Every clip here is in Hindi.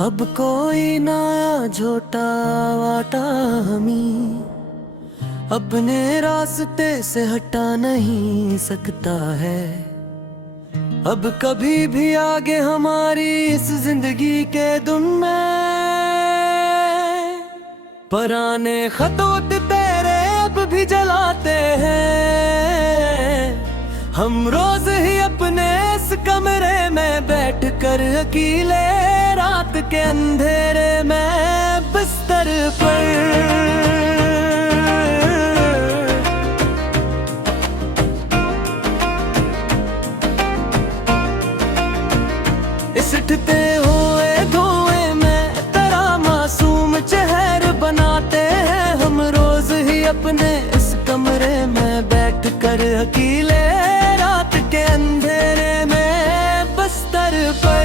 अब कोई नया झोटा वाटा हमी अपने रास्ते से हटा नहीं सकता है। अब कभी भी आगे हमारी इस जिंदगी के दुन में पुराने खतोत तेरे अब भी जलाते हैं। हम रोज ही अपने इस कमरे में बैठ कर अकेले रात के अंधेरे में बिस्तर पर इसटते हुए धुएं में तेरा मासूम चेहरा बनाते हैं। हम रोज ही अपने इस कमरे में बैठ कर अकेले रात के अंधेरे में बिस्तर पर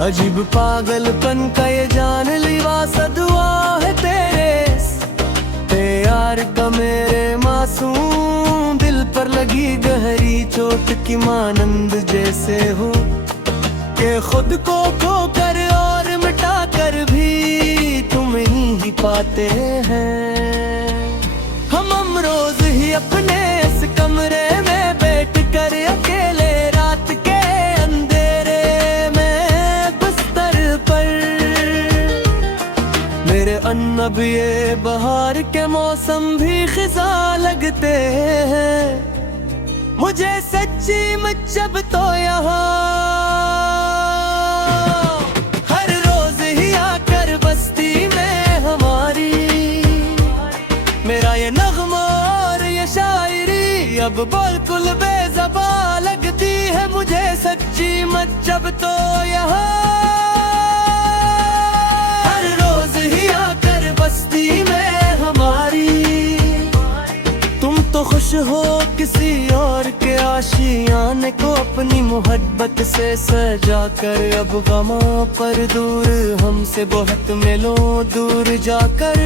अजीब पागलपन का ये जान लीवा सदुआ है तेरे यार का मेरे मासूम दिल पर लगी गहरी चोट की मानंद जैसे हो कि खुद को खोकर और मिटा कर भी तुम ही पाते हैं। हम रोज ही अपने इस कमरे में बैठ कर अकेले रात के अंधेरे में बिस्तर पर मेरे अब ये बहार के मौसम भी खिजा लगते हैं। मुझे सच्ची जब तो यहाँ हर रोज ही आकर बस्ती में हमारी मेरा ये नगमा और ये शायरी अब बिल्कुल बेज़बान लगती है। मुझे सच्ची जब तो यहाँ बस्ती में हमारी तुम तो खुश हो किसी और के आशियाने को अपनी मोहब्बत से सजा कर। अब गमों पर दूर हमसे बहुत मिलो दूर जाकर।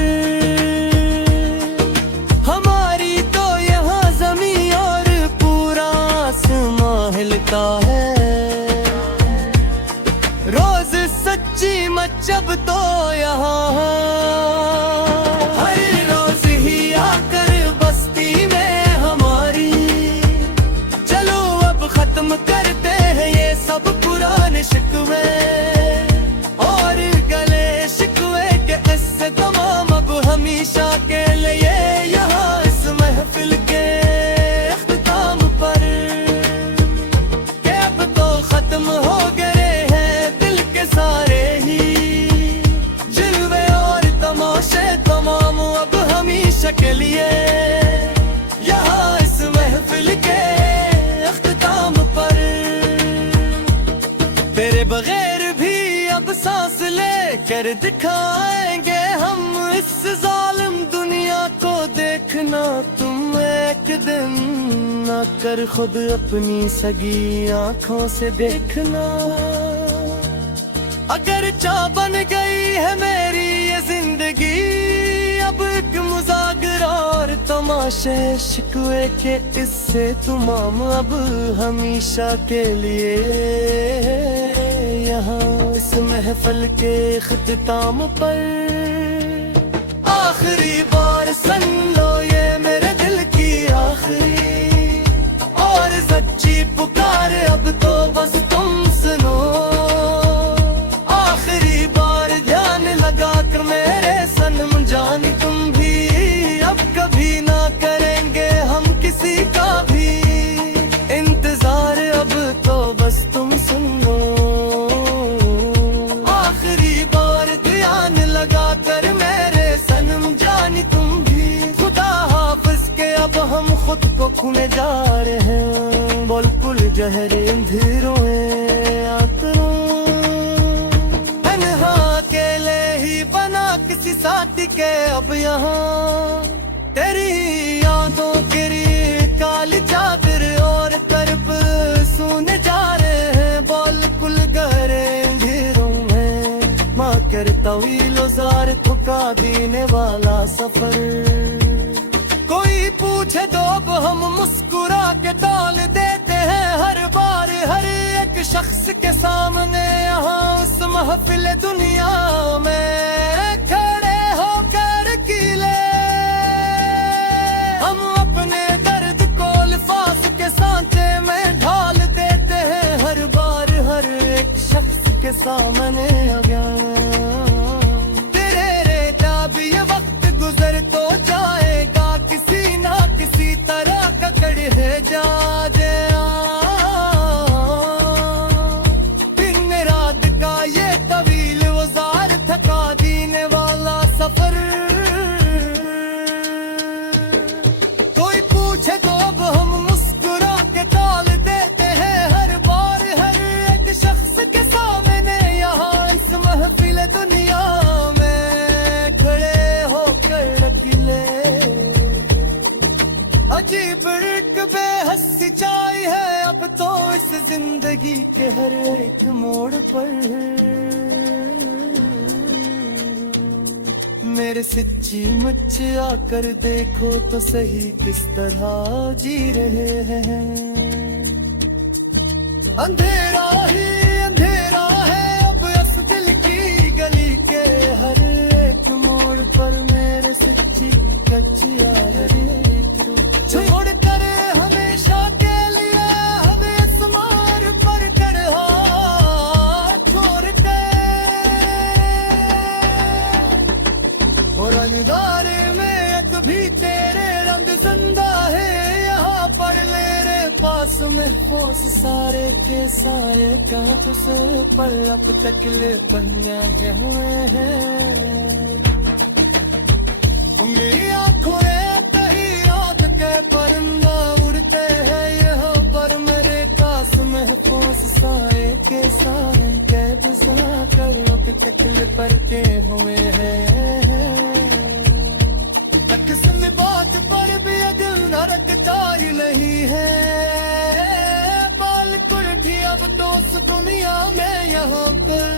हमारी तो यहाँ ज़मीं और पूरा आसमां हिलता है। रोज सच्ची जब तो यहाँ करते हैं ये सब पुराने शिकवे और गले शिकवे के इससे तमाम अब हमेशा के लिए यहाँ इस महफिल के इख्तिताम पर के अब तो खत्म हो गए हैं दिल के सारे ही जिल्वे और तमाशे तमाम अब हमेशा के लिए यहाँ इस महफिल के बगैर भी अब सांस लेकर दिखाएंगे हम इस जालिम दुनिया को। देखना तुम एक दिन ना कर खुद अपनी सगी आंखों से देखना। अगर चाह बन गई है मेरी ये जिंदगी अब एक मुजागरा और तमाशे शिकवे के इससे तमाम अब हमेशा के लिए यहाँ इस महफिल के इख्तिताम पर आखिरी बार सुन लो ये मेरे दिल की आखिरी और सच्ची पुकार अब तो बस तुम सुनो। आखिरी बार ध्यान लगा कर मेरे सनम जान तुम भी अब कभी ना करेंगे हम किसी का भी इंतजार अब तो बस तुम सुनो। कर मेरे सनम जानी तुम भी खुदा हाफिज के अब हम खुद को खूने जा रहे हैं। बिल्कुल जहरे अंधेरों में अकेले ही बना किसी साथी के अब यहाँ तेरी यादों की काली चादर और तरफ सुने जा रहे हैं। बिल्कुल गहरे अंधेरों में माँ करता हुई जार थका देने वाला सफर पूछे तो अब हम मुस्कुरा के टाल देते हैं हर बार हर एक शख्स के सामने। यहाँ उस महफिल दुनिया में खड़े होकर किले हम अपने दर्द को लिफाफ के सांचे में ढाल देते हैं हर बार हर एक शख्स के सामने। तेरे रेता भी ये वक्त गुजर तो जाएगा, किसी ना किसी तरह ककड़ है जा दिन रात का ये तवील वजार थका देने वाला सफर। कोई पूछे तो अब हम मुस्कुरा के टाल देते हैं हर बार हर एक शख्स के सामने। यहाँ इस महफिल दुनिया में खड़े होकर अकेले अजीब एक बेहस सिंचाई है अब तो इस जिंदगी के हर एक मोड़ पर। मेरे सच्ची मुझ आकर देखो तो सही किस तरह जी रहे हैं। अंधेरा ही अंधेरा है अब इस दिल की गली के हर एक मोड़ पर। मेरे सच्ची कच्ची छोड़ कर हमेशा के लिए हमें इस मार पर कर छोड़ के और अंधारे में कभी तेरे रंग जिंदा है यहाँ पर। मेरे पास महफूज सारे के सारे कागज पर अब तक ले पन्या हुए हैं। मेरी आंखों परिंदा उड़ते हैं यहाँ पर मेरे पास महफूज सारे के सारे कैद कर तकल परते हुए हैं। किसी बात पर भी दिल नरकदार नहीं है। बाल कुल भी अब तो उस दुनिया में यहाँ पर